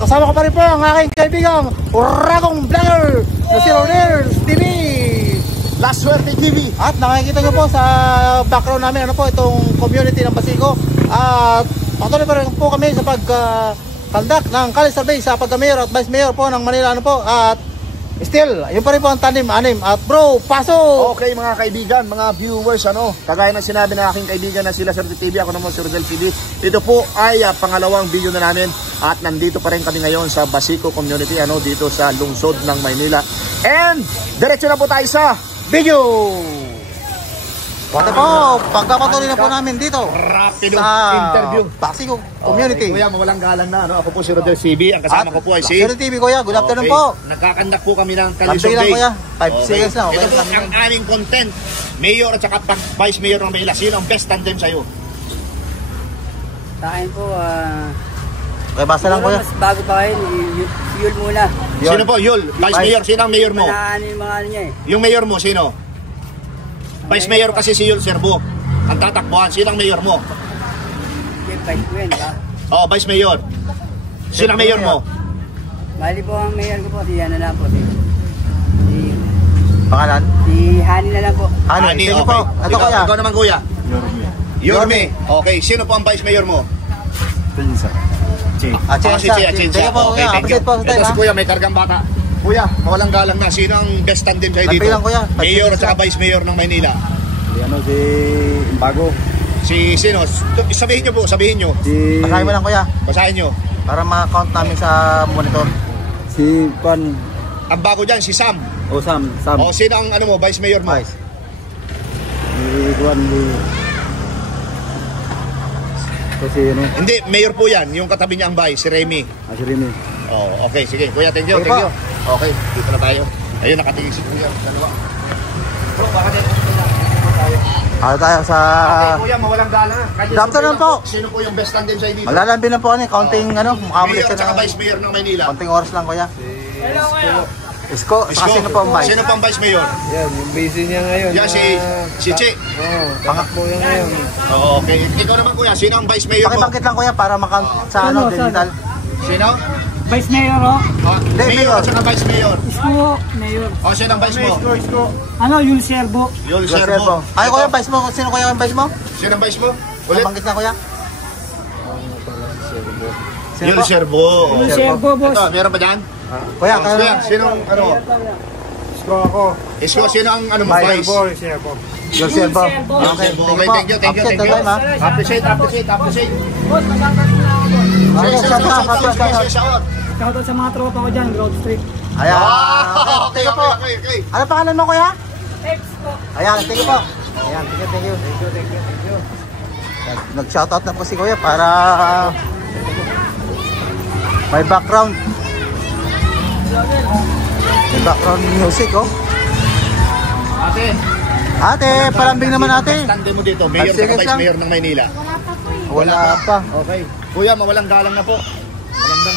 kasama ko pa rin po ang aking kaibigang Ragong Vlogger na si Ronel TV, La Suerte TV. At nakikita nyo po sa background namin ano po itong community ng Basico. At patuloy pa rin po kami sa pagkandak ng Kali Survey sa pagka-mayor at vice mayor po ng Manila ano po. At still, yun pa rin po ang tandem anim. At bro, pasok! Okay mga kaibigan, mga viewers, kagaya ng sinabi ng aking kaibigan na sila Suerte TV, ako naman si Rodel TV. Ito po ay pangalawang video na namin at nandito pa rin kami ngayon sa Basico Community, dito sa lungsod ng Maynila. And diretso na po tayo sa video! Pati po, pagpapatuloy na po namin dito Rapido sa interview Basico Community. Okay, kuya, mawalang galang na. Ako po si Rodel TV, ang kasama ko po ay si Suerte TV, kuya. Good afternoon po. Nagkakandak po kami ng Kali Survey lang, Survey. kuya. 5 seconds na. Ito po ang aming content. Mayor at saka vice mayor ng Maynila. Sino ang best tandem sa'yo? Sa akin po, Okay, basta lang, kuya. mas bago pa kayo, Yul muna. Sino po? Yul. Vice mayor. Sino ang mayor mo? Manahan yung mga niya eh. Yung mayor mo, sino? Vice mayor kasi si Yul Serbo. Ang tatakbuhan. Sino ang mayor mo? Yung vice ko yun, ba? Oh, vice mayor. Sino ang mayor mo? Bali po ang mayor ko po, si ano lang po. Si Pangalan? Hani na lang po. Hani, sige po. Ito, kuya. Ikaw naman, kuya. Yorme. Okay, sino po ang vice mayor mo? Chensa. Chensa. Sige po, Okay, kuya. thank you. Update po, Ito si kuya, may kargang bata. Kuya, mawalang galang na. Sino ang best tandem sa'yo dito? Lang, kuya. Mayor at saka vice mayor ng Maynila. Si Bago. Si sino? Sabihin nyo po, sabihin nyo. Basahin mo lang, kuya. Basahin nyo. Para ma-count namin sa monitor. Si Pan. Ang bago dyan, si Sam. Sam. O, sino ang vice mayor mo? Vice. Si Juan. Kasi Hindi, mayor po yan. Yung katabi niya ang vice, si Remy. si Remy. Oh, okay, sige. Kuya, thank you, Sige thank po. you. Okay, dito na tayo. Ayun, nakatingin si Kuya. Dalawa. Bro, baka dito tayo. Tayo sa... Okay, Kuya, mawalang gala. Good afternoon po. Sino po yung best tandem sa'yo dito? Maglalambing na po counting makamalis Mayor at saka na vice mayor ng Maynila. counting oras lang, kuya. Isko, saka sino po ang vice? Sino po ang vice mayor? Yan, yung busy niya ngayon. Yan, si Che. Pangatlo yan ngayon. Oo, okay. Ikaw naman, Kuya, sino ang vice mayor mo? Pakibangkit lang, kuya, para makount sa digital. Sino? Vice mayor, oh. Mayor at saka vice mayor. Isko, mayor. O, sino ang vice mo? Yul Serbo. Yul Servo. Serbo. Ay, kuya, vice mo. Sino kuya ang vice mo? Sino ang vice mo? Ulit. Pakibangkit lang, kuya. Yul Serbo. Yul Serbo, boss. Ito, meron pa dyan? Kuya, Kuya, sino ang Isko ako. Isko, sino ang vice? Serbo. Yung Servo. Okay, thank you. Appreciate na tayo, ha? Appreciate. Boss, masakit na ako, boss. Shout. Shoutout sa mga tropa ko dyan, Broad Street. Ayan. Okay. Ano pangalan mo, kuya? Tex po. Ayan, thank you po. Ayan, thank you. Nag-shoutout na po si kuya para may background. May background music, oh. Ate, palambing naman ate. Tandem mo dito, mayor at vice mayor ng Maynila. Wala pa. Okay. Kuya, mawalang galang na po.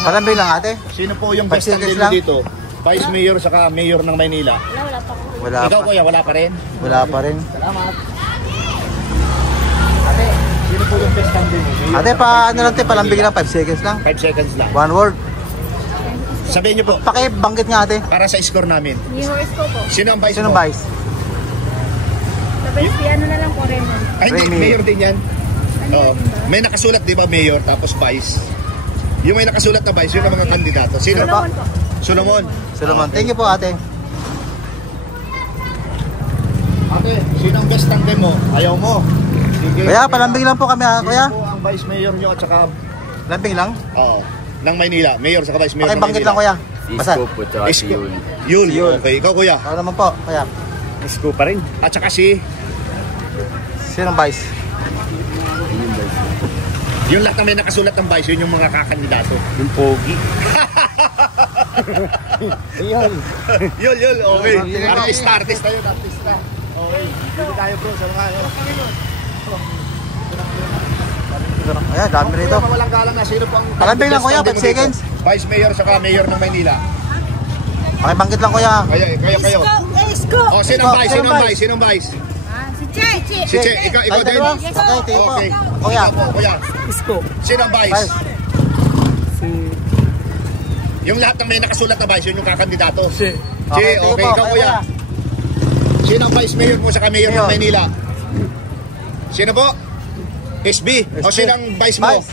Palambing lang ate. Sino po yung best 5 seconds tandem mo lang? dito? Vice mayor saka mayor ng Maynila. Wala Ikaw, pa. kuya, wala pa rin? Wala pa rin. Salamat. Ate, sino po yung best tandem mo? Ate, ano lang ate, palambing lang 5 seconds lang. 5 seconds lang. One word. Sabihin niyo po, Pakibangkit nga ate. para sa score namin. Mayor Isko po. Sino ang vice Sino mo? vice? Tapos ano na lang po, Raymond. Ay, hindi, Remy. mayor din yan. Oo. May nakasulat, di ba, mayor, tapos vice. Yung may nakasulat na vice, yun ang mga kandidato. Sino ba? Solomon po. Solomon. Solomon. Thank you po ate. Ate, sino ang best tandem mo? Ayaw mo. Sige. Kuya, palambing lang po kami ha, kuya. Sino po ang vice mayor nyo at saka, Lambing lang. oo, ng Maynila. Mayor saka vice mayor ng Pakibangkit lang Maynila. kuya. Basta. po tsaka si Isko. Yul. Yul. Okay, ikaw kuya. Ako naman po, kuya. Isko pa rin. At saka si, Sino vice? yung lahat na may nakasulat ng vice, yun yung mga kakandidato. Yung pogi. Ayun. Yul, okay. Artista. Artista yun, artista. Okay, dito tayo bro, sa mga Ayan, dami rito. Walang galang na, sino pang Palambing lang, kuya, best 5 tandem mo seconds. dito? Vice mayor saka mayor ng Maynila. Pakibangkit lang kuya. Kayo. Isko! Oh, sinong vice? Sinong vice? Si Che! Si Che, ikaw Ay, din. dalawa. Okay, thank you po. Okay. Kuya. Ikaw po, kuya. Isko. Sinong vice? Vice. Si Yung lahat ng may nakasulat na vice, yun yung kakandidato. Okay, Okay, tingin po. ikaw kuya. Sino ang vice mayor mo sa mayor ng Mayor. Maynila? Sino po? SB. O sino ang vice mo? Vice.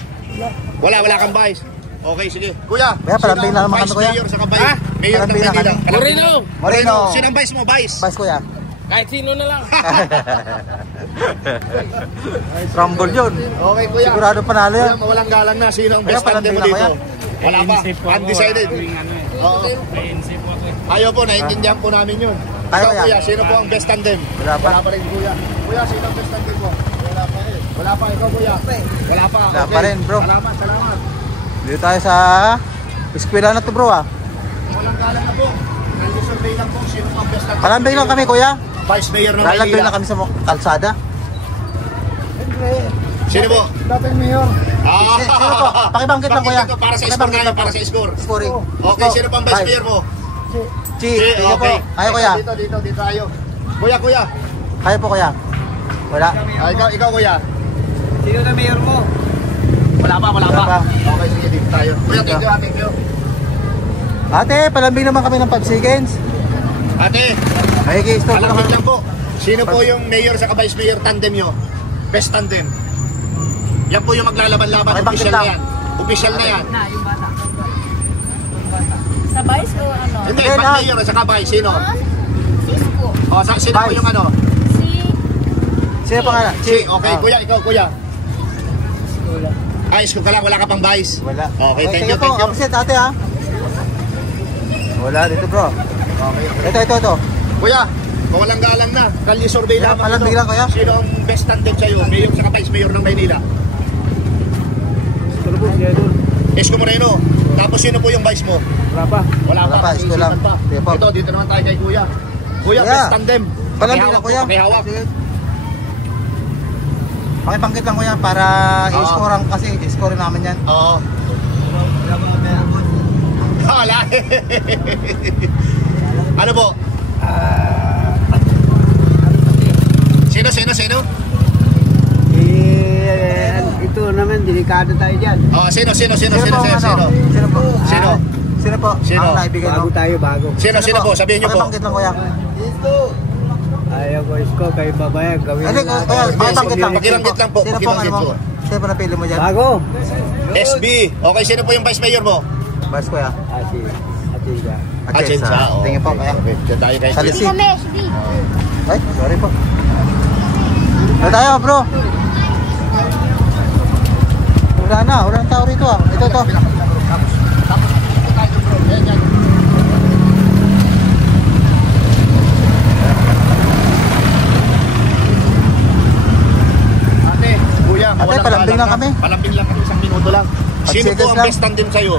Wala kang vice. Okay, sige. Kuya, Kuya, palambing lang naman kami, kuya. mayor sa vice mayor ng Palambing lang Maynila? kami. Moreno. Moreno. Sino ang vice mo? Vice. Vice kuya. Kahit sino na lang. Rumble yun. Okay, kuya. Sigurado panalo Kuya, yan. mawalang galang na. Sino ang Kuya, best tandem mo palambing lang, dito? Wala pa. Undecided. Oo. Ayaw po, naiintindihan po namin yun. Ayaw, Ikaw, kuya. kuya, sino po ang best tandem? Wala pa. Wala pa rin, kuya. Kuya, sino ang best tandem mo? Wala pa eh. Wala pa, ikaw, kuya. Wala pa. Wala pa rin, bro. Salamat, salamat. Dito tayo sa eskwela na to, bro, ah. Walang galang na po. Nag-survey lang po sino po ang best tandem. Palambing lang kami, kuya. Vice Mayor ng Lalambing Maynila. lang kami sa kalsada. Sino po? Dating mayor. Sino po? Pakibangkit lang, kuya. Para sa score Pakibangkit ngayon, lang, para sa score. Scoring. Okay, sino pang vice mayor mo? Chi, tingin po. Kayo, kuya. Dito tayo. Kuya. Kayo po, kuya. Wala. Ikaw, kuya. Sino na mayor mo? Wala pa. Wala pa. Okay, sige, dito tayo. Kuya, thank you. Ate, palambing naman kami ng 5 seconds. Ate, Makikistop alam naman. lang po. Sino po yung mayor sa vice mayor tandem nyo? Best tandem. Yan po yung maglalaban-laban. Okay, bakit Official na lang? yan. Official na yan. Na, yung bata. Sa vice o ano? Hindi, Hindi, pag lahat. mayor at saka vice, sino? Cisco. Sino po Vice. yung ano? Si... Sino pangalan? Si, okay, Ah. kuya, ikaw, kuya. Ayos ko ka lang, wala ka pang vice. Wala. Okay, thank you, po. thank you. Absent, ate, ha? Wala dito, bro. Ito. Kuya, mawalang galang na. Kalye survey Yeah, lamang. palambing lang, kuya. Sino ang best tandem sa'yo? Mayor sa vice mayor ng Maynila? Isko Moreno. Tapos sino po yung vice mo? Wala pa. Wala Wala pa, pa. Isko Isipan lang. pa. Sige po. Ito, dito naman tayo kay kuya. Kuya, Kuya. best tandem. Palambing lang, kuya. Pakihawak. Sige. Pakipangkit lang, kuya, para i-score kasi. I-score namin yan. Oo. Wala. Ano po? Sino? Ito naman, delikado tayo dyan. Sino? Sino po? Sino? Sino po? Sino? Ang naibigan mo? Bago. Sino po? Sabihin niyo po. Pakipangkit lang, kuya. Ayaw ko, Isko, kayo babayag. Gawin Hindi, kuya, pakipangkit lang. Pakibanggit lang po, Sino po, pakibanggit ano po. mo? Sino po napili mo dyan? Bago. SB. Okay, sino po yung vice mayor mo? Bas, kuya. Atiga. Atsensa. Tingin po, kaya. Okay, dyan tayo kay Salisi. Kami, SB. Ay, sorry po. Ano tayo, bro? Wala na tao rito, ah. Ito. Tapos dito tayo bro. Yan. Ate, kuya, mawalang palambing galang lang na. kami. Palambing lang kami, isang minuto lang. Sino po seconds ang lang. best tandem sa'yo?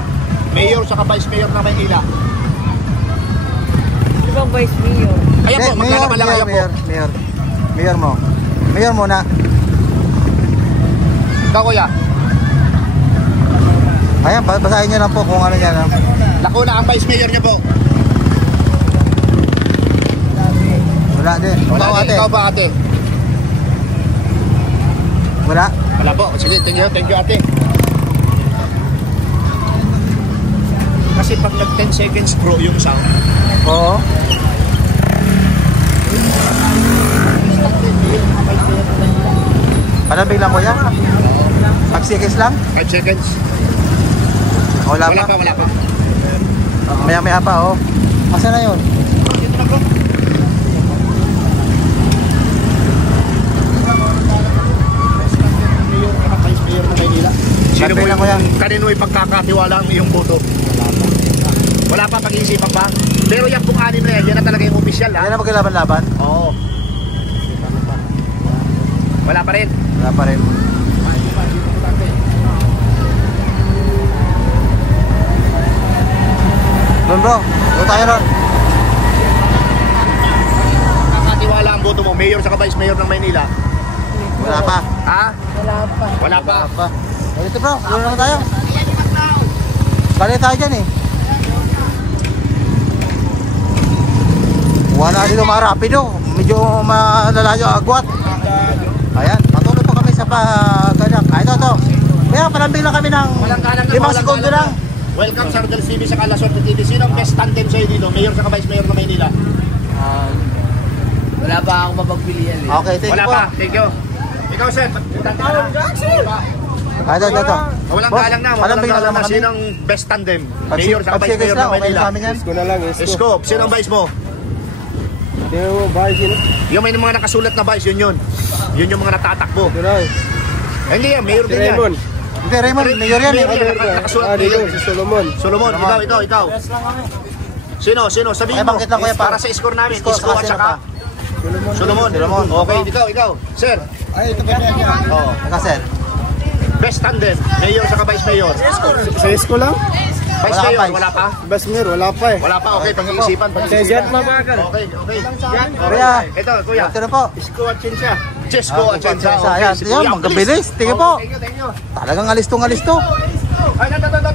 Mayor sa vice mayor ng Maynila. Di ba vice mayor? Kaya po, maglalaban lang kayo po. Mayor mo na. Ikaw kuya, Ayan, basahin nyo lang po kung ano yan. Lacuna ang vice mayor niyo po. Wala din. Wala Ikaw, din, ate. ikaw ba ate? Wala. Wala po. Sige, thank you ate. Kasi pag nag 10 seconds bro yung sound. Oo. Palambing lang, kuya. 5 seconds lang. 5 seconds. Wala Wala pa. pa. Maya pa, oh. Asa na yun? Dito na bro. Vice mayor ng Maynila. Sino po Sabi lang, yung kuya. kanino ipagkakatiwala ang iyong boto? Wala pa pag-iisipan pa. Pero yan pong anim na yan na talaga yung official ha. Yan na magkalaban-laban. Oo. Wala pa rin. Wala pa rin. Doon, bro. Doon tayo ron. Kakatiwala ang boto mo, mayor sa vice mayor ng Maynila. Wala pa. Ha? Wala pa. Wala pa. Dito, bro. Doon naman tayo. Balik tayo dyan, eh. Wala dito mga rapido. Medyo malalayo agwat. Ayan. Patuloy po kami sa pagganak. Ito. Kaya palambing lang kami ng Walang galang na, 5 walang segundo galang lang. Welcome sa Rodel TV sa La Suerte TV. Sino ang best tandem sa'yo dito? Mayor sa Vice Mayor ng Maynila? Wala pa akong mapagpilian eh. Okay, thank Wala you po. pa. Thank you. Ikaw, sir. Ito. Walang Boss, galang na. walang Walang bigla galang na. kami. Sino ang best tandem? Mayor sa Vice Pag-seconds Mayor lang, ng okay Maynila? sa amin yan. Isko na lang, isko. Isko. Sino ang vice mo? Tingnan mo, bahay sila. Yung may mga nakasulat na vice, yun. Yun yung mga natatakbo. Ito na. Hindi yan, mayor Si din yan. Raymond. Hindi, Raymond, mayor yan eh. Mayor yan. Nakasulat Dito, mayor. si Solomon. Solomon, ikaw. Sino? Sabihin Ay, mo. bakit lang, kuya, Para sa score namin. Isko saka at sino saka. Solomon. Okay, ikaw. Sir. Ay, ito ba yan? Oo. Kasi, Best tandem. Mayor sa vice mayor. Sa isko lang? Vice Wala mayor, pa, wala pa? Bas Mayor, wala pa eh. Wala pa, okay. Pag-iisipan. Kaya Jet mabagal. Okay. Kuya. Ito, kuya. ito na po. Isko at Chincha. Chesko at Chensa. Ayan, yan, magkabilis. Tingnan po. Thank you. Talagang alisto. Ay,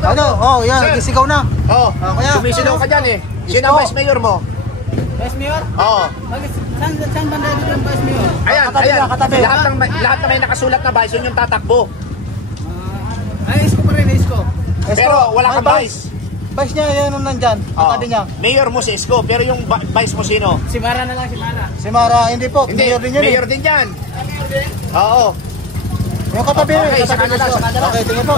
Ano? Oh, yan, Sir. gisigaw na. Oh, kuya. sumisidaw ka dyan eh. Sino ang vice mayor mo? Vice Mayor? Oo. Saan banda dito ang Vice Mayor? Ayan, Katabi ayan. na, katabi. Lahat na may nakasulat na vice, yun yung tatakbo. Ay, Isko pa rin, Isko. Pero wala kang vice. Vice niya, yan yung nandyan. Katabi niya. Mayor mo si Isko, pero yung vice mo sino? Si Mara na lang, si Mara. Si Mara, hindi po. Hindi, Mayor din yan eh. mayor din yan. Oo. Yung katabi niya. Okay, sa kanila. Okay, tingin po.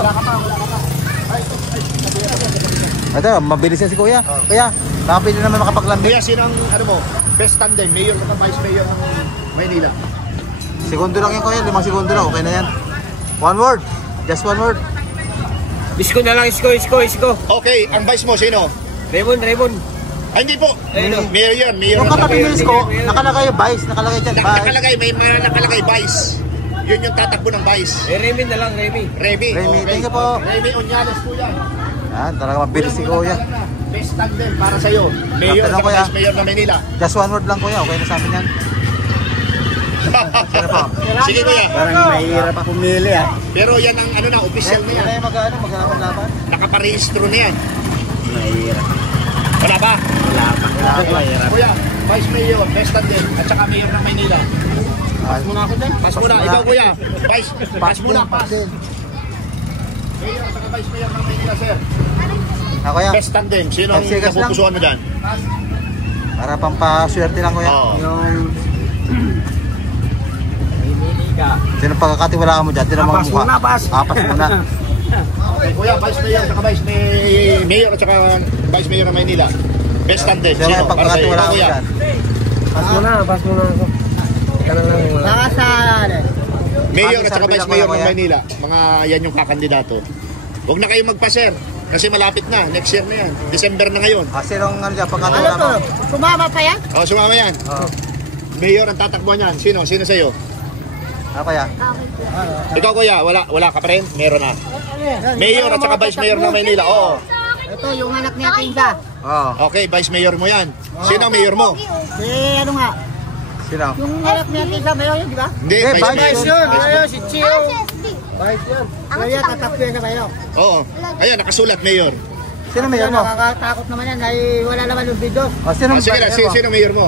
Ito, mabilis yan si Kuya. Kuya, nakapili naman makapaglambing. Kuya, sino ang best tandem? Mayor at vice mayor ng Maynila? Segundo lang yan Kuya, 5 segundo lang. Okay na yan. One word. Just one word. Isko na lang, Isko. Okay, ang vice mo sino? Raymond. Ay, hindi po. Mayor yan, mayor. Yung ng katabi Maynila. ni Isko, nakalagay Vice. Nakalagay dyan, Vice. Nakalagay, may mga nakalagay vice. Yun yung tatakbo ng vice. Remy na lang, Remy. Remy. Remy, thank you po. Remy Onyales po yan. Yan, talaga mabilis si Kuya. Best tandem para sa'yo. Mayor Kapit lang, at Kuya. vice mayor ng Maynila. Just one word lang Kuya, okay na sa amin yan. Sino po? Sige kuya. Parang mahirap pumili ah. Pero yan ang ano na, official na yan. Yan yung mag-laban. Nakaparehistro na yan. Mahirap. Wala pa? Mahirap. Kuya, vice mayor, best tandem, at saka mayor ng Maynila. Pas muna ako dyan. Pas muna, ikaw kuya. Vice, pas muna, din, pas. din. Mayor at saka vice mayor ng Maynila, sir. Ah, Kuya, Best tandem, sino ang Pagsigas lang. napupusuan mo dyan? para pampaswerte lang Kuya. Oo. Yung... Sino pagkakatiwalaan mo dyan? Sino mga mukha? Pas. Pas muna. Okay, kuya, vice mayor, at saka vice mayor, at saka vice mayor ng Maynila. Best tandem, Sino sino? yung Para sa'yo, pagkakatiwalaan mo kuya. dyan? Pas muna ako. Ika na lang. Baka sa... Mayor at saka Sabi vice lang mayor ko ng yan. Maynila. Mga yan yung kakandidato. Huwag na kayong magpa-sir. Kasi malapit na. Next year na yan. December na ngayon. Sinong ano dyan? Pagkakatiwalaan mo? Sumama pa yan? O, sumama yan. Mayor ang tatakbuhan yan. Sino? Sino sa'yo? Kuya. Ikaw kuya, wala ka pa rin? Meron na. Mayor at saka vice mayor ng Maynila. Oo. Ito, yung anak niya Kinsa. Okay, vice mayor mo yan. Sino ang mayor mo? Si ano nga? Sino? Yung anak niya Kinsa, mayor yun, di ba? Hindi, Hindi, vice mayor. vice yun. si Chio. Kaya tatakbo yan sa mayor. Oo. Ayan, nakasulat mayor. Sino mayor mo? Nakakatakot naman yan, ay wala naman yung videos. Sino O, sige na, mayor mo? sino mayor mo?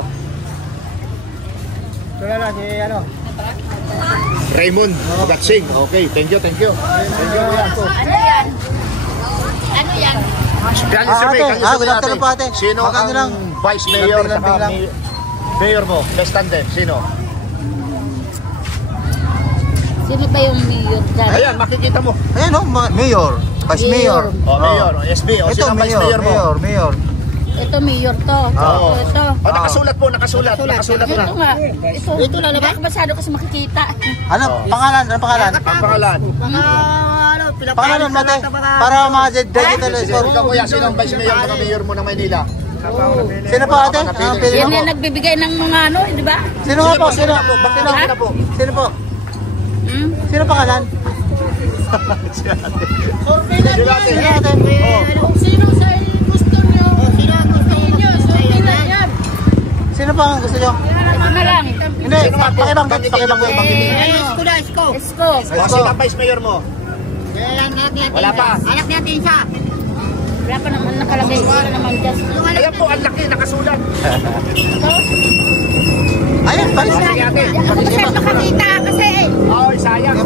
Wala na, si ano. Raymond Gatsing. Okay, thank you. Thank you kuya. Ano yan? Ano yan? Kanya survey, ate. kanya survey Good afternoon po, ate. Sino Magkano ang lang? vice mayor at Lambing lang. mayor mo? Best tandem, sino? Sino ba yung mayor dyan? Ayan, makikita mo. Ayan o, mayor. Vice mayor. Oh, mayor, SB. O, Ito, sino ang vice mayor mo? mayor. Ito, mayor to. Oo. Ito. O, nakasulat po, nakasulat na. Ito nga. Ito lalabas. Masyado kasi makikita. Ano pangalan? Ano pangalan? Ang pangalan. Mga ano, Pangalan mo, ate. Para mga digital score. Ikaw kuya, sino ang vice mayor at mayor mo ng Maynila? Sino po, ate? Ang pili yan mo? yung nagbibigay ng mga ano, di ba? Sino nga po? Sino? Bakit po? Sino po? Hmm? Sino pangalan? Sino ate? Kung sino sa gusto nyo. Sino ang gusto nyo? Yan. Sino pa ang gusto nyo? Ito na lang. Hindi, pakibanggit. Isko na, isko. Isko. O, sino ang vice mayor mo? Wala pa. Anak natin siya. Wala pa naman nakalagay. Wala naman dyan. Yung anak Ayan po, ang laki, nakasulat. Ayun, balik na. Sige ate. Ako kasi makakita kasi eh. Ay, sayang.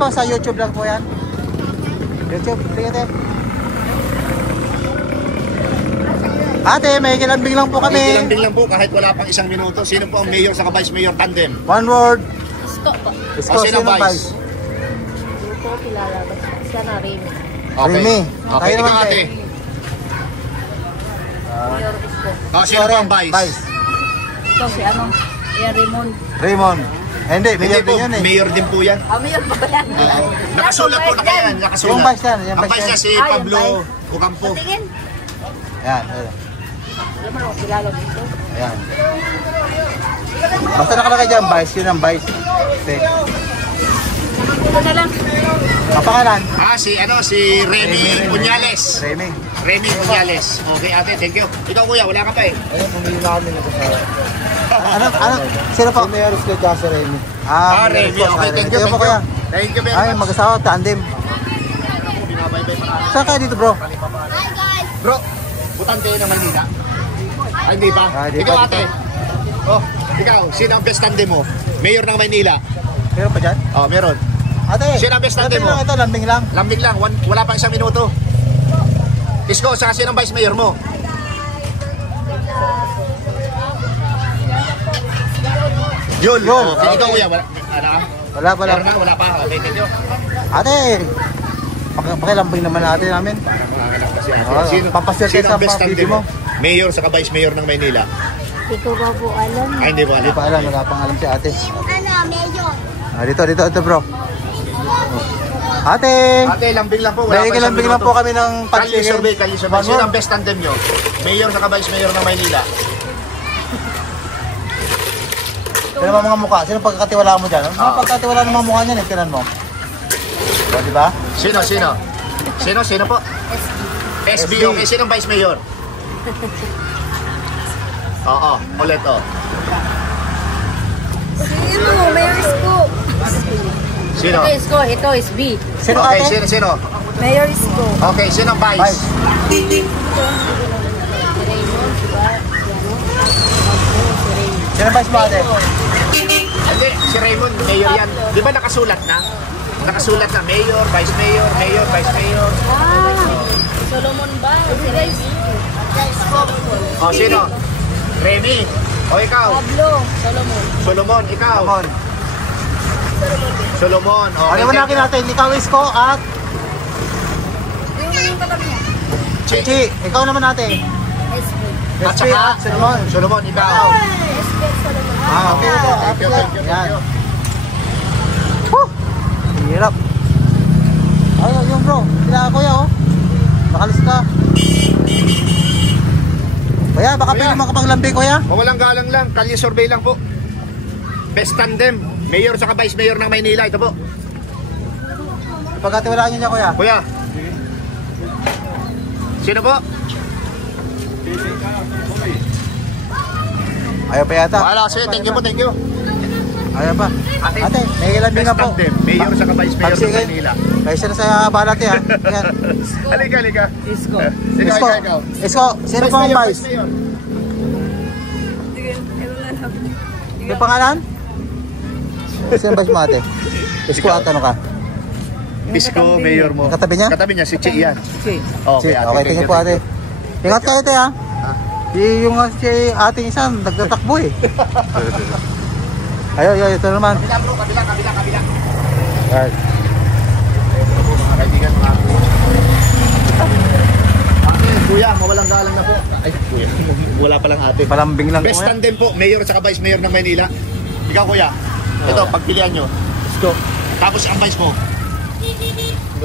po, sa YouTube lang po yan. YouTube, tingnan ate. Ate, may kilambing lang po kami. Kilambing lang po kahit wala pang isang minuto. Sino po ang mayor sa vice mayor tandem? One word. Isko po. Isko, sino sino vice? vice? Hindi ko kilala. Siya na rin. Remy. Okay, Tayo naman, ikaw ate. ate. Mayor Isko. Sino po ang vice? Ito si ano? Yan Raymond. Raymond. Hindi, Hindi mayor po, din yun eh. mayor din po yan. Mayor po yan. Nakasulat po na kaya yan, nakasulat. Yung vice yan, yung Ang vice vice niya yan. si Ah, yung Pablo vice. Ocampo. Tingin. Yan. Alam mo na kung kilala dito. Ayan. Basta nakalagay dyan, vice. Yun ang vice. Okay. Ito na lang. Kapangalan? Si Remy Puñales. Remy. Remy Puñales. Okay ate, thank you. Ikaw kuya, wala ka pa eh. Ayun, pumili na kami na sa... Ano? Sino po? May aros ka dyan sa Remy. Remy. Okay, thank you. po kuya. Thank you very Ay, much. mag-asawa, tandem. Binabaybay pa natin. Saan kayo dito bro? Bro, butante ng Maynila. Ay, hindi pa. Ah, di Ikaw pa, ate. Ikaw, sino ang best tandem mo? Mayor ng Maynila. Meron pa dyan? Meron. Ate, Sino ang best tandem mo? lang ito, lambing lang. Lambing lang, wala pa isang minuto. Isko, saka sino ang vice mayor mo? Yul. Okay, ikaw kuya, wala ka? Wala. Meron na, wala pa. Okay, thank you. Ate, pakilambing naman natin namin. Pampasyal kayo Sino sa ang best mga tandem bibi mo. Mayor sa vice mayor ng Maynila. Hindi ko ba po alam. Ay, hindi mo Hindi alam. pa alam, wala pang alam si ate. Ano, Mayor? Dito bro. Ate, Ate, lambing lang po. may kilambing lang po kami ng Kalye survey. One Sino word. ang best tandem nyo? Mayor sa vice mayor ng Maynila. Sino ba mga mukha? Sino pagkakatiwalaan mo dyan? Ano mga pagkakatiwalaan ng mga mukha niyan eh? Tinan mo. Diba? Sino po? SB. Okay, sino ang vice mayor? Oo, ulit Sino? Mayor Isko. Sino? Ito Isko, ito is B. Sino Okay, ate? sino? Mayor Isko. Okay, sino ang vice? Vice. Si Raymond, diba? Sino vice mo ate? Hindi, si Raymond, mayor yan. Di ba nakasulat na? Nakasulat na mayor, vice mayor, vice mayor. Solomon ba? Si Remy. Sino? Remy. Ikaw? Pablo. Solomon. Solomon, ikaw? Come on. Solomon. Okay, Ano mo natin natin? Ikaw Isko at Yung katabi niya. Chichi. Ikaw naman natin. SB. At SP saka, at Solomon. Solomon, ikaw? SB at Solomon. Okay po. Thank you. Yan. Hirap. Ay, yung bro. Sila kuya oh. Nakalis ka. Kuya, baka Kuya. pwede makapaglambing kuya? Mawalang galang lang, kalye survey lang po. Best tandem, mayor sa vice mayor ng Maynila. Ito po. Pagkatiwalaan niyo niya kuya. Kuya. Sino po? Ayaw pa yata. Wala kasi, thank you po, thank you. Ayaw pa. Ate, may kilambing Best na po. tandem, mayor sa vice mayor ng Sige. Maynila. Kayo sila sa balat ha. Yan. Halika. Isko. Isko. Isko, sino po ang vice? mayor. Yung pangalan? Sino vice mo ate? Isko at ano ka? Isko, mayor mo. Katabi niya? Katabi niya, si Che yan. Si. Okay, Okay, tingin po ate. Ingat kayo ate ha. Yung si ating isa, nagtatakbo eh. Ayo, ito naman. Kabila bro, kabila. Right. Mga kaibigan, mga ate, kuya, mawalang galang na po. Ay, kuya, wala pa lang ate. Palambing lang Best kuya. tandem po, mayor at vice mayor ng Maynila. Ikaw kuya, ito, pagpilian nyo. Isko. Tapos ang vice mo.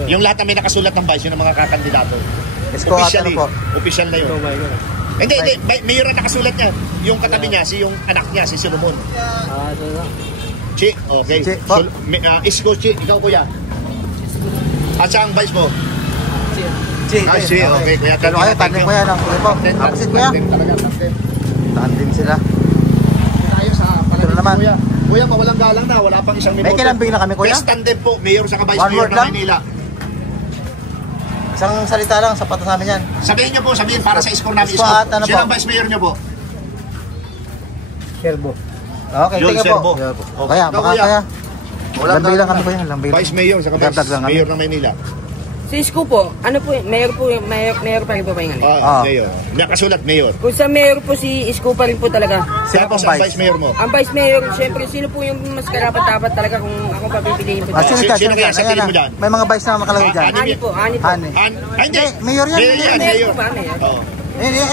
Yung lahat na may nakasulat ng vice, yun ang mga kakandidato. Isko at ano po? Official na yun. Hindi, mayor ang nakasulat niya. Yung katabi niya, yung anak niya, si Solomon. Ito na. Chi, okay. Chi, po. Isko, Chi, ikaw kuya. At siya ang vice mo. Chi. Chi, okay. Kuya, Gano'n kayo, tandem kuya. Okay po. Opposite kuya. Tandem sila. Tayo sa Ito na naman. Kuya. Kuya, mawalang galang na. Wala pang isang minuto. May kilambing na kami kuya. Best tandem po, mayor sa vice One mayor word ng lang? Maynila. Isang salita lang, sapat na sa amin yan. Sabihin niyo po, para sa score namin. Isko at ano Sino po? ang vice mayor niyo po? Serbo. Okay, Yun, tingin sir po. po. Okay. Kaya, Ikaw, baka kuya. kaya. Walang Lambilang galang kami kuya, lambilang. Vice Mayor sa Dagdag lang kami. Mayor ng Maynila. Si Isko po, ano po, mayor pa rin po ba yung Ah. Mayor. Nakasulat Mayor. Kung sa mayor po, si Isko pa rin po talaga. Sino Tapos pong ang vice? Vice Mayor mo. Ang vice mayor, syempre, sino po yung mas karapat-dapat talaga kung ako papipiliin po Ah, talaga? sino Sino dyan? kaya Ayan sa tingin na. mo dyan? May mga vice na makalagay dyan. Ano Ani yan? po, ani po. Hani. Ay, hindi. Hindi, mayor yan, Mayor mayor yan, yan. Mayor. po ba, mayor? Oo.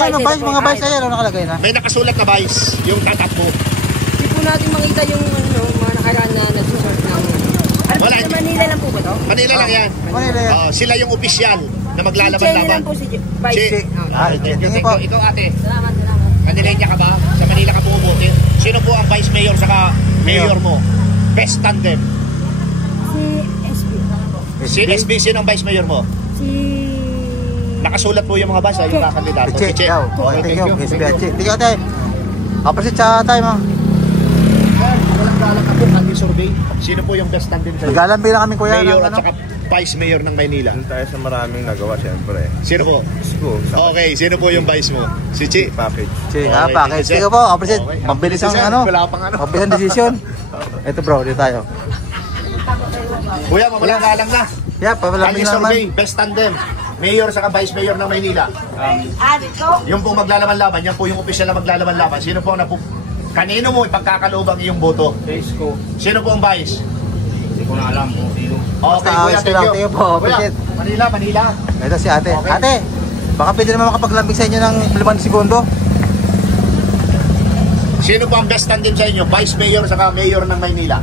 Ano, vice, mga vice ayan, ano nakalagay na? May nakasulat na Vice, yung tatak mo. Hindi po natin makita yung mga nakaraan na nasa-sort ng... Ano po, Wala, sa hindi. Manila lang po ba to? Manila lang yan. Manila yan. Sila yung opisyal na Si Jenny maglalaban-laban. lang po si vice. Si- Ah, Thank you, sige thank po. you. Ikaw ate, Salamat. Manileña ka ba? Sa Manila ka bumubuti. Sino po ang Vice Mayor saka Mayor mo? Best tandem. Si SB. Si SB, sino ang Vice Mayor mo? Si... Nakasulat po yung mga basa, yung kakandidato. Che, Si Che. daw. Okay, thank you. SBH. Thank you, ate. Appreciate sa tayo, ma. Walang galang ako, kanti survey. Sino po yung best tandem sa'yo? Naglalambing lang kami kuya Mayor ng at ano. saka Vice Mayor ng Maynila. Doon tayo sa maraming nagawa, siyempre. Sino po? Isko, sa Okay, sino po yung Vice mo? Si Che. package. Che, Okay, package. thank you, Thank you sir. po. Appreciate. Okay. Mabilis ang Sir, ano. wala pang ano. Mabilis ang desisyon. Ito bro, dito tayo. Kuya, mawalang galang na. Yeah, Kanti papalambing lang survey, naman. best tandem. Mayor saka Vice Mayor ng Maynila. Yung pong maglalaban-laban, yan po yung opisyal na maglalaban-laban. Sino po ang kanino mo ipagkakaloob ang iyong boto? Isko, Sino po ang Vice? hindi ko na alam kung sino. Okay, Basta kuya, ayos thank lang. you. Thank you po, Kuya, appreciate. Manila. Ito si ate. Okay. Ate, baka pwede naman makapaglambing sa inyo ng 5 segundo. Sino po ang best tandem sa inyo? Vice Mayor saka Mayor ng Maynila.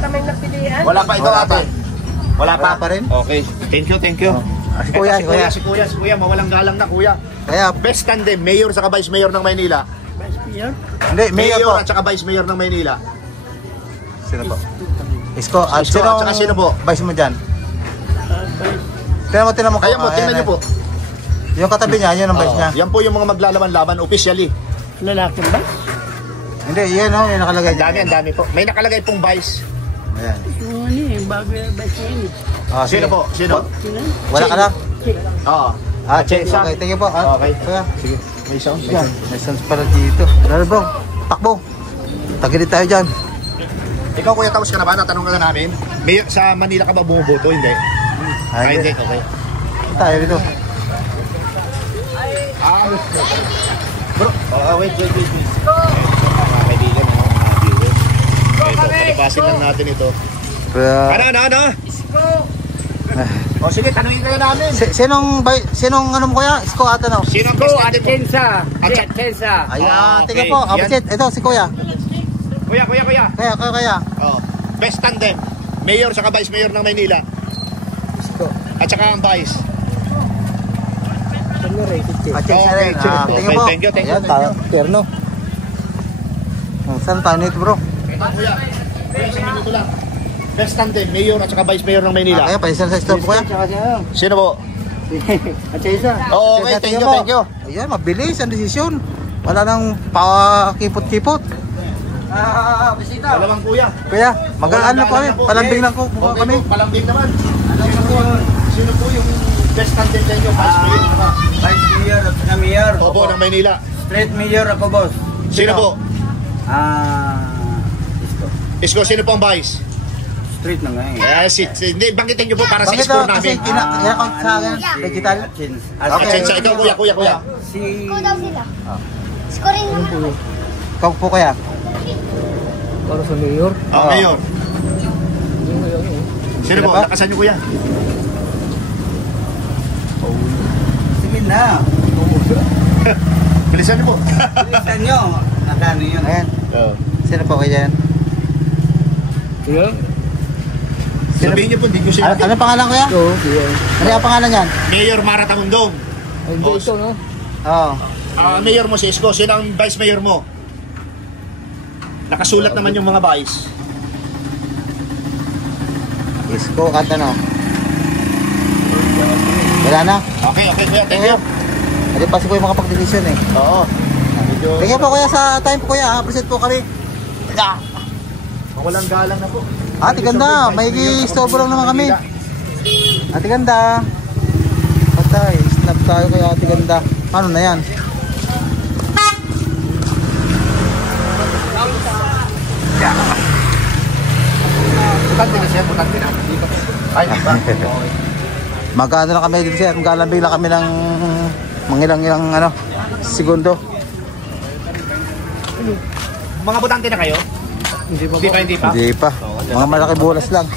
Kami napilihan. Wala pa ikaw Wala pa. ate. Wala pa. Wala pa rin. Okay. Thank you. Ah, si kuya, Si kuya, mawalang galang na kuya. Kaya, Best tandem, Mayor saka Vice Mayor ng Maynila. hindi, mayor po. Mayor at saka Vice Mayor ng Maynila. Sino po? Isko. At Isko, at saka sino po? Vice mo dyan? Tinan mo. Kaya mo, Ah, tingnan ayan, niyo po. Yung katabi niya, yun ang vice niya. Yan po yung mga maglalaban-laban officially. Lalaki ba? Hindi, yun o, yung nakalagay niya. Ang dami po. May nakalagay pong Vice. Ayan. Yung ano eh, bago yung vice niya. Ah, Sino sige. po? Sino? Wala ka na? Oo. Ah, Che, check. Okay, thank you po. Ah, Okay. Kuya. Sige. May sound? Yan, may sounds pala dito. Lalo bro, takbo. Tagilid tayo dyan. Ikaw kuya, tapos ka na ba? Natanong ka na namin. Mayor, sa Manila ka ba bumuboto? Hindi. Ay, Hindi. hindi. Okay. Tayo dito. Bro, wait. Mga kaibigan, Ito, palipasin lang natin ito. Kaya, Ano? O sige, tanungin ka na namin. sinong ano mo kuya? Isko ata no? Sino ang Go best at tandem? Chensa. At sa- Chensa. Ayan, okay. tingnan po. Yan. Opposite. Ito, si kuya. Kuya. Kaya. Oh. Best tandem. Mayor saka Vice Mayor ng Maynila. Isko. At saka ang Vice. Ah, check na Okay, rin. check. Ah, Okay, tingnan po. thank you. Ayan, tayo. Terno. Saan tayo nito bro? Kuya, isang minuto lang. Best tandem, Mayor at saka Vice Mayor ng Maynila. Kaya, paisa sa store po kuya. Sino po? At Chensa. Oo, okay, thank you. Ayan, mabilis ang desisyon. Wala nang pakipot-kipot. Dalawang kuya. Kuya, magaan na po kami. Palambing lang po Okay kami. po, palambing naman. Sino po yung best tandem sa inyo? Vice Mayor saka Vice Mayor at saka Mayor. Opo ng Maynila. Street Mayor ako, boss. Sino po? Isko. Isko, sino po ang Vice? Street na nga eh. Hindi, banggitin niyo po para sa Bakit score daw? Kasi namin. kina-account sa akin. Digital. Okay. Chensa, ikaw kuya. Si... Isko daw sila. Scoring naman. Ikaw po kaya. Para sa mayor. Mayor. Sino Sino po? pa? Lakasan niyo kuya. Sige na. Bilisan niyo po. Bilisan nyo. Nakano yun? Ayan. Sino po kaya yan? Sabihin niyo po, hindi ko siya. Ano pangalan kuya? Ano ang pangalan yan? Mayor Mara Tamundong. Hindi ito, no? Oo. Mayor mo si Isko, sino ang Vice Mayor mo? Nakasulat naman yung mga vice. Isko at ano? Wala na. Okay, kuya, thank you. Hindi pa si kuya makapag-decision eh. Oo. Medyo Thank you po kuya sa time po kuya. Appreciate po kami. walang galang na po. Ate ganda, may istorbo lang naman kami. Ate ganda. Patay, snap tayo kay ate ganda. Paano na yan? Butante na siya, butante na. Ay, di ba? Okay. Magkano lang kami dito sir? Maglalambing lang kami ng mangilang-ilang segundo. Mga butante na kayo? Hindi pa. Hindi pa? Hindi pa. Mga malaki bulas lang.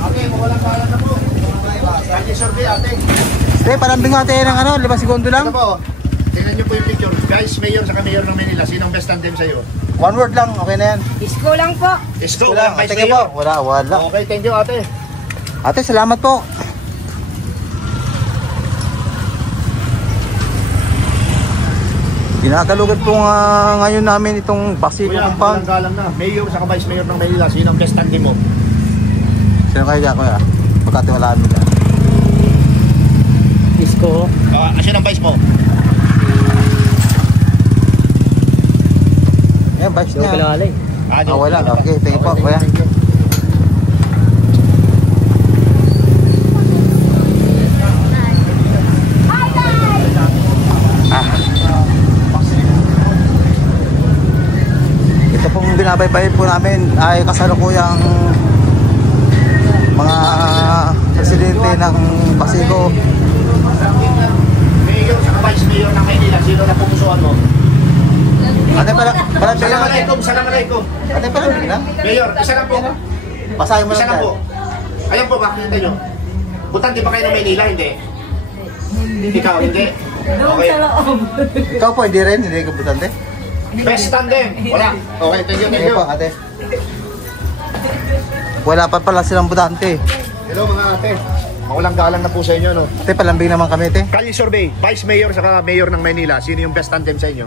Okay, mawalang kalan na po. Kaya survey ate. Sige, palambing natin ng 5 segundo lang. Ito po, tingnan nyo po yung picture. Guys, mayor sa mayor ng Manila. Sinong best tandem sa'yo? One word lang, okay na yan. Isko lang po. Isko, Wala, vice tingin po. mayor. Wala. Okay, thank you ate. Ate, salamat po. Ginagalugan po ngayon namin itong Basico Kuya, compound. walang galang na. Mayor sa vice mayor ng Manila. Sinong best tandem mo? Sino kayo dyan, kuya? Pagkatiwalaan mo dyan. Isko. Sino ang vice mo? Ayan, vice Yung niya. kilala eh. Wala. Okay, thank you po, kuya. thank you. Ito pong binabaybay po namin ay kasalukuyang mga presidente ng Basico. Mayor sa vice mayor ng Manila. Sino na pupusuan mo? Ate, palambing lang. Assalamualaikum, assalamualaikum. Ate, palambing lang. Mayor, isa lang po. Basahin mo Isa lang lang dyan. po. Ayan po, makikita nyo. Butante ba kayo ng Manila? Hindi. Ikaw, hindi. Okay. Ikaw po, hindi rin, hindi ka butante. Best tandem. Wala. Okay, thank you, thank Sige you. po, ate. Wala pa pala silang butante. Hello mga ate. Mawalang galang na po sa inyo, no? Ate, palambing naman kami, ate. Kalye survey, Vice Mayor saka Mayor ng Manila. Sino yung best tandem sa inyo?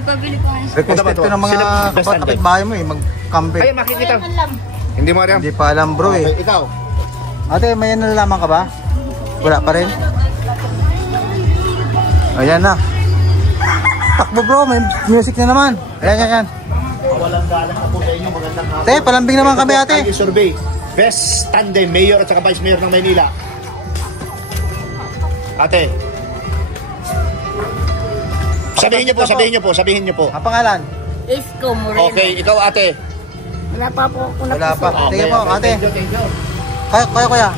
Pabili ko nga. Requested to ng mga Sino best tandem? kapitbahay mo mag-campe. Ayun, makikita. Ayun lang. Hindi mo alam? Hindi pa alam bro Okay, eh. ikaw. Ate, may nalalaman ka ba? Wala pa rin? Ayan na. Takbo bro, may music na naman. Ayan. Mawalang galang na po sa inyo. Magandang hapon. Ate, palambing naman kami ate. Kalye survey, best tandem, Mayor at saka Vice Mayor ng Manila. Ate. Sabihin niyo po. Ang pangalan? Isko Moreno. Okay, ikaw ate. Wala pa po ako Wala pa. napuso. Sige po, ate. Thank you. Kuya.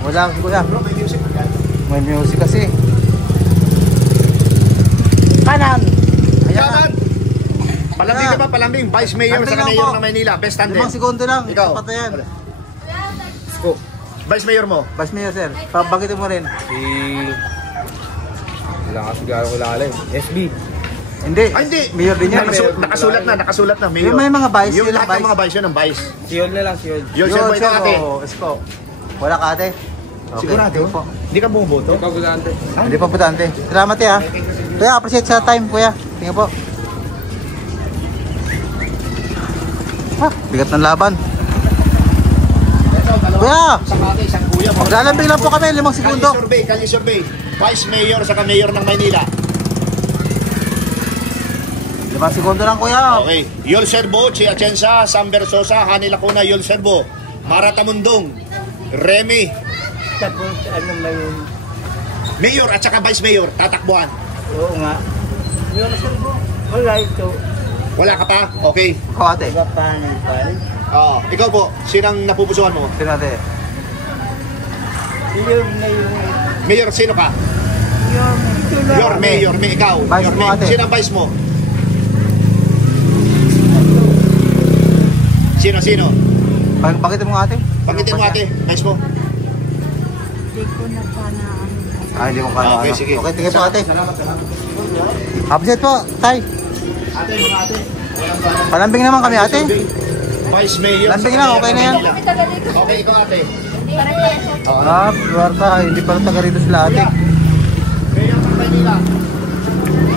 Wala si kuya. Bro, may music ba? May music kasi. Kanan. Ayan. Kanan. Palambing ka ba? Palambing. Vice Mayor Palambing sa lang Mayor po. ng Manila. Best tandem. 5 segundo lang. Ikaw. Sapat na yan. Vice Mayor mo. Vice Mayor sir. Pabagitin mo rin. Wala kasi gano'ng kilala eh. SB. Hindi. Ay, hindi. Mayor din yan. Nakasulat na. Mayor. Yung may mga vice, Yung yun ang lahat ng vice. mga vice, yun ang vice. Siyon na lang, siyon. Yun, sir, po, ikaw ate. Isko. Wala ka ate. Okay. Sigurado? Sige po. Hindi ka bumuboto? Pagulante. Hindi pa butante. Salamat ha. Kuya, appreciate sa time kuya. Tingnan po. Bigat ng laban. Kuya! Isang ate, isang kuya. Maglalambing lang po kami, 5 segundo. Kalye survey. Vice Mayor saka Mayor ng Maynila. 5 segundo lang kuya. Okay. Yul Serbo, Chia Atienza, Sam Versosa, Hani Lacuna, Yul Serbo, Mara Tamundong, Remy, Tapos ano na yun? Mayor at saka Vice Mayor, tatakbuhan. Oo nga. Yun sir po. Wala ito. Wala ka pa? Okay. Ikaw ate. Iba pa ng pal. Ikaw po, sinang napupusuan mo? Sino ate? Yun na yun. Mayor, sino ka? Yorme, ikaw. Vice Yorme. mo, ate. Sino ang Vice mo? Sino? Bakit mo ate? Pakitin mo ate, Vice mo. Hindi ko na pa na Hindi mo kaya. Okay, sige. Okay, tingin po ate. Salamat. Appreciate po, tay. Ate, mga ate. Palambing naman kami ate. Vice Mayor. Lambing lang, okay na yan. Okay, ikaw ate. Suwarta. Hindi pa rin taga rito sila ate. Mayor ng Maynila.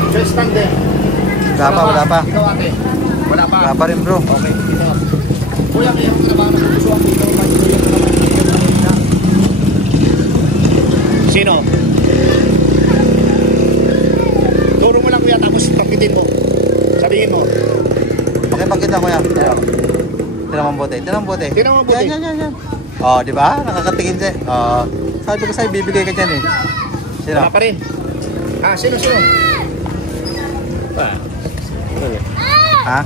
Best tandem. Wala pa. Ikaw ate. Wala pa. Wala pa rin bro. Okay, ito. Kuya, mayroon ka na ba napupusuan dito? Sino? Turo mo lang kuya, tapos tangkitin mo. Sabihin mo. Pakipagkita kuya. Tinamang bote. Tinamang bote. Yan. Oh, di ba? Nakakatingin siya. Sabi ko sa'yo, bibigay ka dyan eh. Sino? Wala pa rin. Sino? Ha?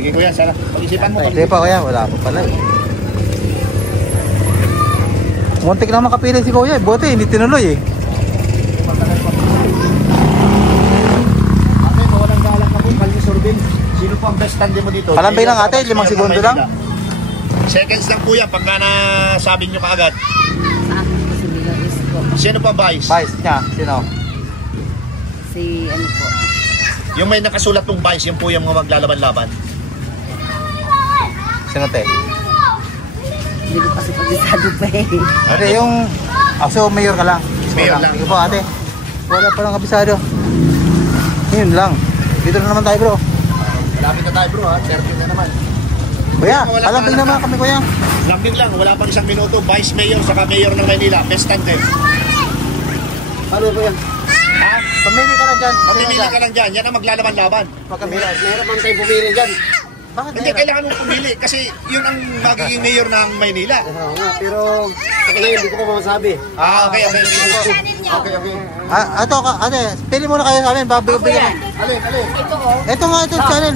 Sige kuya, sana pag-isipan mo. Hindi pa kuya, wala pa pala. Muntik na makapili si kuya, buti hindi tinuloy eh. Ate, walang galang na po, Kalye Sorbin. Sino po ang best tandem mo dito? Palambay lang ate, 5 segundo lang. Seconds lang po yan, pagka nasabi nyo kaagad. Sa akin po si Milo Isko. Sino pa vice? Vice niya, sino? Si ano po. Yung may nakasulat ng vice, yung po yung mga maglalaban-laban. Sino te? Hindi ko kasi pag-isado pa eh. Ate, yung... so mayor ka lang. Mayor lang. Sige po ate. Wala pa lang kabisado. Yun lang. Dito na naman tayo bro. Malapit na tayo bro ha, 30 na naman. Kuya, Wala palambay pa- naman kami kuya. Lambing lang, wala pang 1 minuto. Vice Mayor saka Mayor ng Maynila, best tandem. Ano po yan? Ha? Pamili ka lang dyan. Pamimili ka lang dyan, yan ang maglalaban-laban. Pagkamila. Meron man tayo pumili dyan. Bakit Hindi kailangan mong pumili kasi yun ang magiging Mayor ng Maynila. Oo nga, pero sa ngayon hindi ko pa masabi. Okay. Okay. Ato ka, ate, pili muna kayo sa amin, babigyan. Alin. Ito nga, ito channel.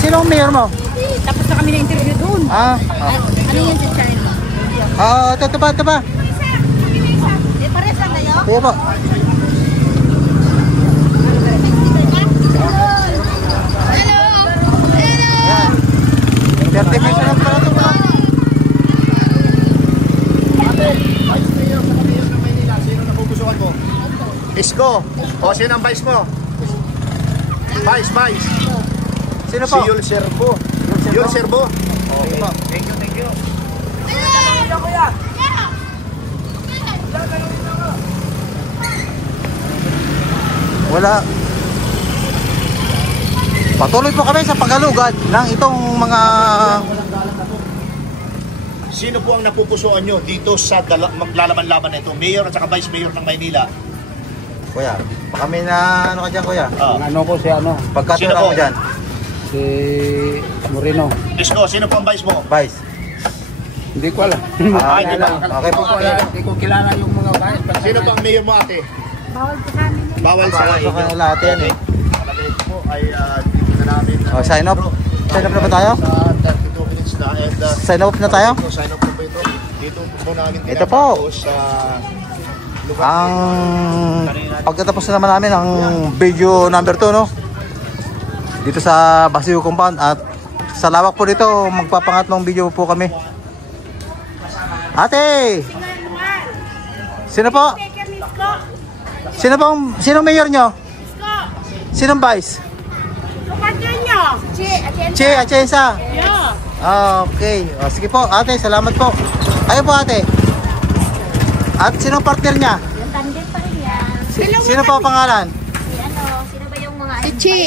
Sino ang mayor mo? Tapos na kami na interview doon. Ano yun sa channel mo? Ito ba? Pares lang kayo? Sige po. Yan. 30 pesos lang pala ito. Vice Mayor saka Mayor ng Maynila, sino napupusuan mo? Isko. O, sino ang vice mo? Vice. Sino Si po? Yul Serbo. Yul Serbo. Okay. Thank you. Wala. Patuloy po kami sa paghalugad ng itong mga... Sino po ang napupusuan nyo dito sa maglalaban-laban na ito? Mayor at saka Vice Mayor ng Maynila. Kuya, kami na ano ka dyan kuya? Ang ano ko si ano, Pagkatulong Sino po? mo dyan. si Moreno. Isko, sino po ang Vice mo? Vice. Hindi ko alam. Hindi ba? Okay po. Hindi ko kilala yung mga bayan. Sino po ang Mayor mo ate? Bawal po sa amin. Bawal sa Bawal sa kanila ate yan eh. Palagay ko po ay dito na namin. Sign up. Sign up na ba tayo? Sa 32 minutes na. And Sign up na tayo? sign up po po ito. Dito po namin Ito po. tinatapos sa lugar Ang pagkatapos na naman namin ang video number 2 no. Dito sa Basico Compound at sa lawak po dito magpapangatlong video po kami. Ate! Sino po? Sinong mayor nyo? Sinong vice? Che, Atienza. Okay. O, sige po, ate, salamat po. Ayun po, ate. At sinong partner niya? Yung tandem pa rin yan. Sino po ang pangalan? Sino ba yung mga... Si Chi.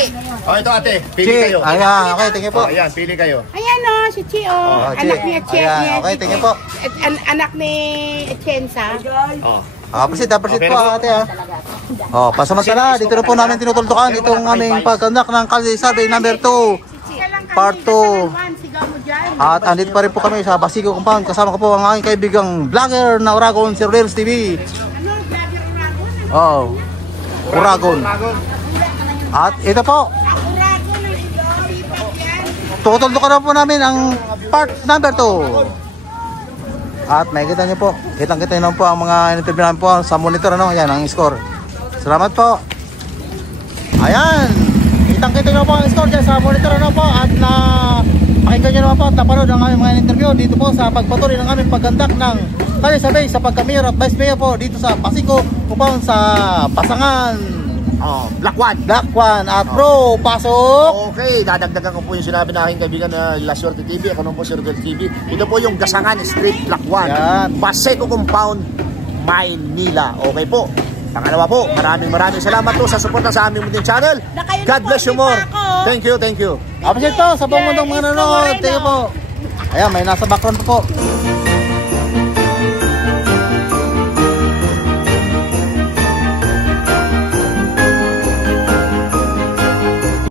Oh, ito ate, pili Che. kayo. Ayan, okay, tingin po. Oh, ayan, pili kayo. Ayan o, si Chi o. Anak ni Chi. Ayan, okay, tingin po. Anak ni Atienza. Oh. Proceed Okay po, na po. ate, ha. Oh, pasamantala, dito na po namin tinutultukan itong aming pagkandak ng Kalye Survey number 2, part 2. Sigaw mo dyan. At andito pa rin po kami sa Basico Compound. Kasama ko po ang aking kaibigang vlogger na Uragon, Sir Reels TV. Ano, vlogger Uragon? Oh, Uragon. At ito po, Uragon ang ilaw. Yan. tutultukan na po namin ang part number 2. At makikita nyo po, kitang-kita nyo po ang mga interview namin po sa monitor, ano, ayan ang score. Salamat po. Ayan, kitang-kita nyo po ang score dyan sa monitor, ano po, at na pakinggan nyo naman po at napanood ang aming mga interview dito po sa pagpatuloy ng aming paggandak ng Kalye Survey sa pagka-mayor at vice mayor po dito sa Basico Compound sa Pasangan. Oh, Black One. Black One. At bro, pasok! Okay, dadagdagan ko po yung sinabi na aking kaibigan na La Suerte TV. Ako naman po si Rodel TV. Ito po yung Gasangan Street Black One. Yan. Basico Compound, Maynila. Okay po. Pangalawa po, maraming salamat po sa suporta sa aming munting channel. God bless you more. Thank you. Appreciate po sa buong mundong mga nanonood. Thank you po. Ayan, may nasa background po.